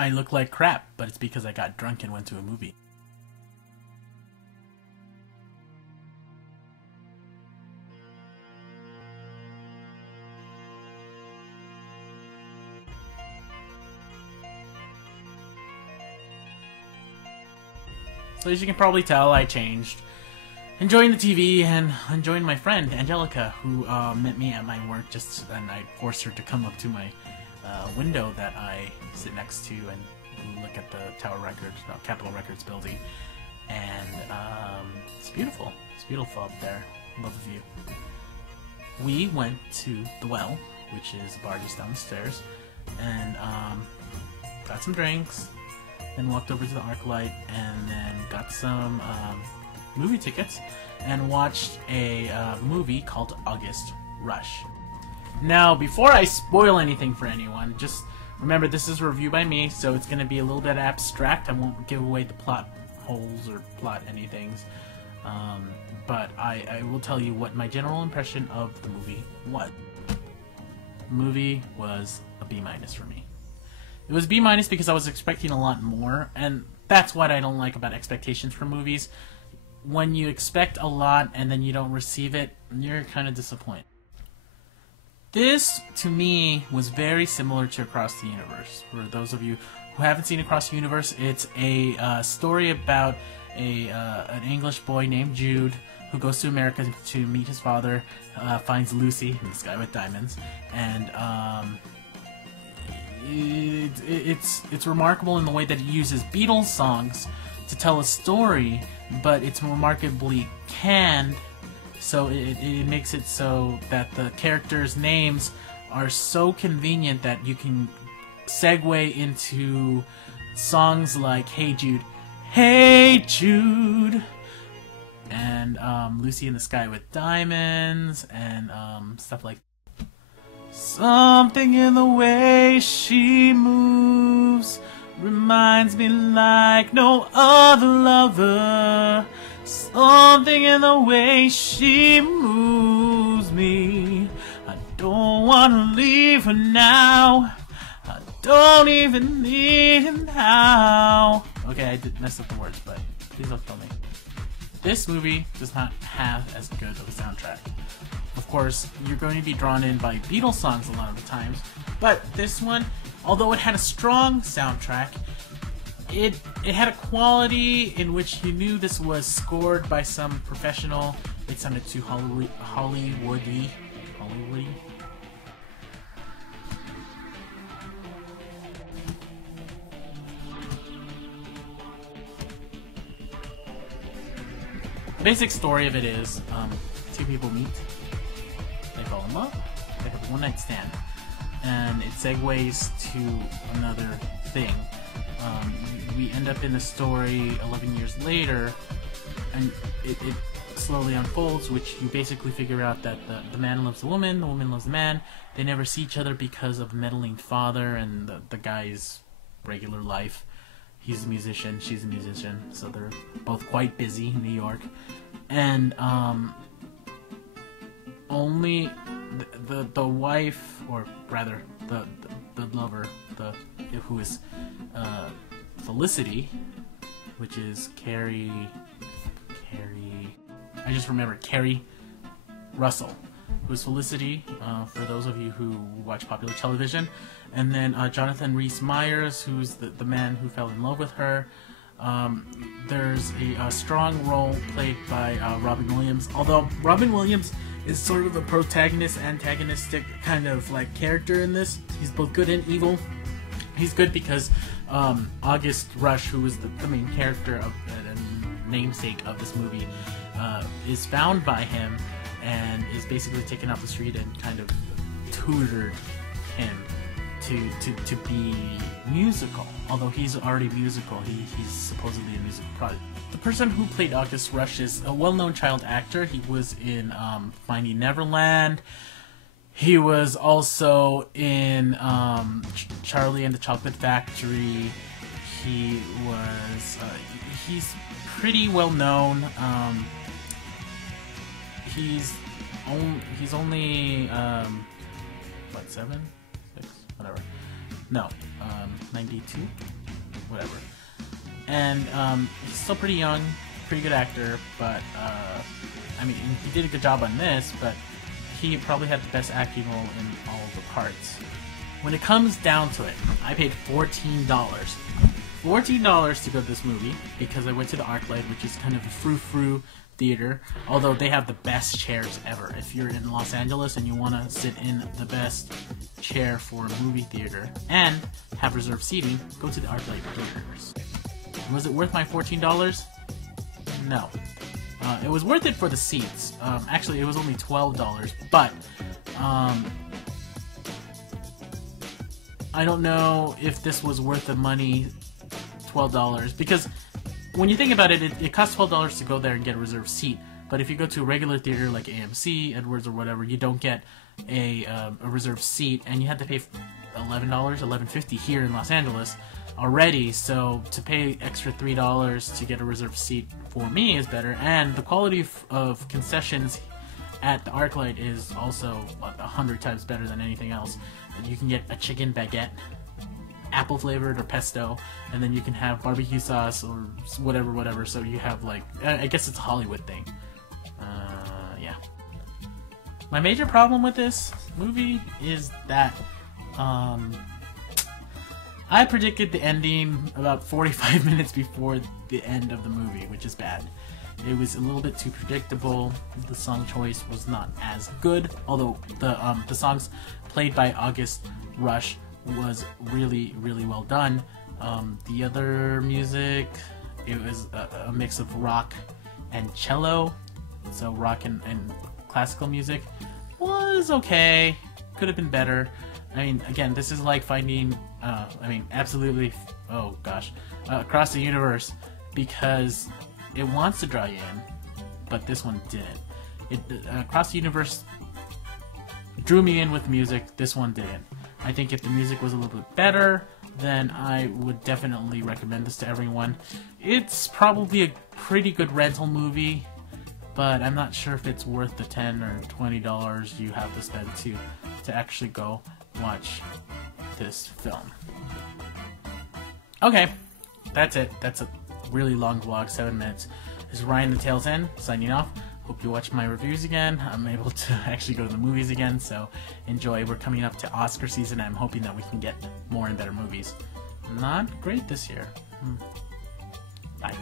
I look like crap, but it's because I got drunk and went to a movie. So as you can probably tell, I changed. Enjoying the TV and enjoying my friend, Angelica, who met me at my work and I forced her to come up to my window that I sit next to and look at the Capitol Records building. And it's beautiful. It's beautiful up there. Love the view. We went to The Well, which is a bar just downstairs, and got some drinks, then walked over to the ArcLight, and then got some movie tickets, and watched a movie called August Rush. Now, before I spoil anything for anyone, just remember this is a review by me, so it's going to be a little bit abstract. I won't give away the plot holes or plot anythings, but I will tell you what my general impression of the movie was. The movie was a B- for me. It was B- because I was expecting a lot more, and that's what I don't like about expectations for movies. When you expect a lot and then you don't receive it, you're kind of disappointed. This, to me, was very similar to Across the Universe. For those of you who haven't seen Across the Universe, it's a story about an English boy named Jude who goes to America to meet his father, finds Lucy, in the sky with diamonds, and it's remarkable in the way that it uses Beatles songs to tell a story, but it's remarkably canned, so it makes it so that the characters' names are so convenient that you can segue into songs like Hey Jude, Hey Jude, and Lucy in the Sky with Diamonds, and stuff like that. Something in the way she moves reminds me like no other lover. Something in the way she moves me. I don't want to leave her now. I don't even need her now. Okay, I did mess up the words, but please don't kill me. This movie does not have as good of a soundtrack. Of course, you're going to be drawn in by Beatles songs a lot of the times, but this one, although it had a strong soundtrack, it had a quality in which you knew this was scored by some professional. It sounded too Hollywoody. The basic story of it is two people meet, they fall in love, they have a one-night stand, and it segues to another thing. We end up in the story 11 years later, and it slowly unfolds, which you basically figure out that the man loves the woman loves the man. They never see each other because of a meddling father and the guy's regular life. He's a musician, she's a musician, so they're both quite busy in New York. And only the wife, or rather the lover, who is Felicity, which is Carrie, I just remember Carrie Russell, who's Felicity, for those of you who watch popular television, and then Jonathan Rhys Meyers, who's the man who fell in love with her. There's a strong role played by Robin Williams, although Robin Williams is sort of a protagonist, antagonistic kind of like character in this. He's both good and evil. He's good because August Rush, who is the main character of namesake of this movie, is found by him and is basically taken off the street and kind of tutored him to be musical. Although he's already musical, he's supposedly a musical product. The person who played August Rush is a well-known child actor. He was in Finding Neverland. He was also in Charlie and the Chocolate Factory. He's pretty well known. He's only what, 7, 6, whatever. No, 92, whatever. And he's still pretty young, pretty good actor, but I mean, he did a good job on this, but he probably had the best acting role in all the parts. When it comes down to it, I paid $14. $14 to go to this movie because I went to the ArcLight, which is kind of a frou-frou theater, although they have the best chairs ever. If you're in Los Angeles and you want to sit in the best chair for a movie theater and have reserved seating, go to the ArcLight theaters. Was it worth my $14? No. It was worth it for the seats. Actually, it was only $12, but I don't know if this was worth the money, $12, because when you think about it, it costs $12 to go there and get a reserved seat. But if you go to a regular theater like AMC, Edwards, or whatever, you don't get a reserved seat, and you have to pay $11, $11.50 here in Los Angeles already. So to pay extra $3 to get a reserved seat for me is better, and the quality of concessions at the ArcLight is also 100 times better than anything else. You can get a chicken baguette, apple flavored or pesto, and then you can have barbecue sauce or whatever. So you have, like, I guess it's a Hollywood thing. Yeah. My major problem with this movie is that I predicted the ending about 45 minutes before the end of the movie, which is bad. It was a little bit too predictable. The song choice was not as good, although the songs played by August Rush was really, really well done. The other music, it was a mix of rock and cello, so rock and classical music was okay. Could have been better. I mean, again, this is like finding, absolutely, oh gosh, Across the Universe, because it wants to draw you in, but this one didn't. Across the Universe drew me in with music, this one didn't. I think if the music was a little bit better, then I would definitely recommend this to everyone. It's probably a pretty good rental movie, but I'm not sure if it's worth the $10 or $20 you have to spend to actually go watch this film. Okay, that's it. That's a really long vlog, 7 minutes. This is Ryan the Tail's End, signing off. Hope you watch my reviews again. I'm able to actually go to the movies again, so enjoy. We're coming up to Oscar season, and I'm hoping that we can get more and better movies. Not great this year. Bye.